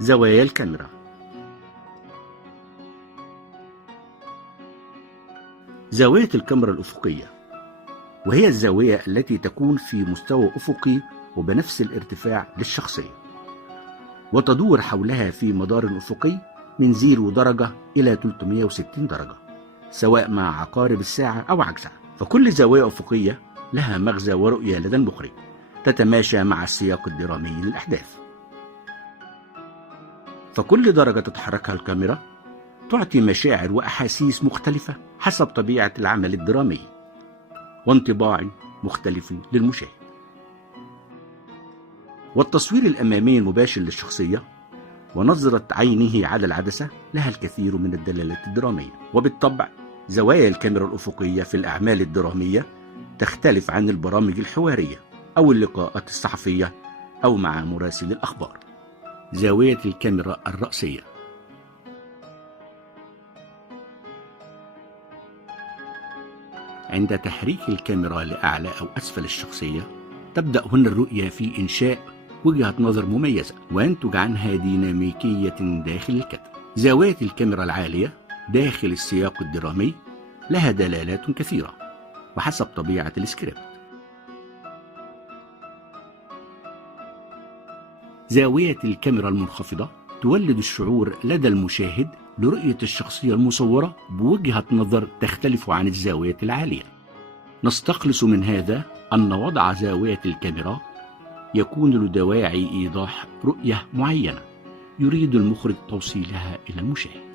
زوايا الكاميرا. زاوية الكاميرا الأفقية، وهي الزاوية التي تكون في مستوى أفقي وبنفس الارتفاع للشخصية، وتدور حولها في مدار أفقي من 0 درجة إلى 360 درجة، سواء مع عقارب الساعة أو عكسها. فكل زاوية أفقية لها مغزى ورؤية لدى المخرج تتماشى مع السياق الدرامي للأحداث. فكل درجة تتحركها الكاميرا تعطي مشاعر وأحاسيس مختلفة حسب طبيعة العمل الدرامي، وانطباع مختلف للمشاهد. والتصوير الأمامي المباشر للشخصية ونظرة عينه على العدسة لها الكثير من الدلالات الدرامية. وبالطبع زوايا الكاميرا الأفقية في الأعمال الدرامية تختلف عن البرامج الحوارية أو اللقاءات الصحفية أو مع مراسل الأخبار. زاوية الكاميرا الرأسية. عند تحريك الكاميرا لأعلى أو أسفل الشخصية تبدأ هنا الرؤية في إنشاء وجهة نظر مميزة وينتج عنها ديناميكية داخل الكادر. زاوية الكاميرا العالية داخل السياق الدرامي لها دلالات كثيرة وحسب طبيعة السكريبت. زاوية الكاميرا المنخفضة تولد الشعور لدى المشاهد لرؤية الشخصية المصورة بوجهة نظر تختلف عن الزاوية العالية. نستخلص من هذا أن وضع زاوية الكاميرا يكون لدواعي إيضاح رؤية معينة يريد المخرج توصيلها إلى المشاهد.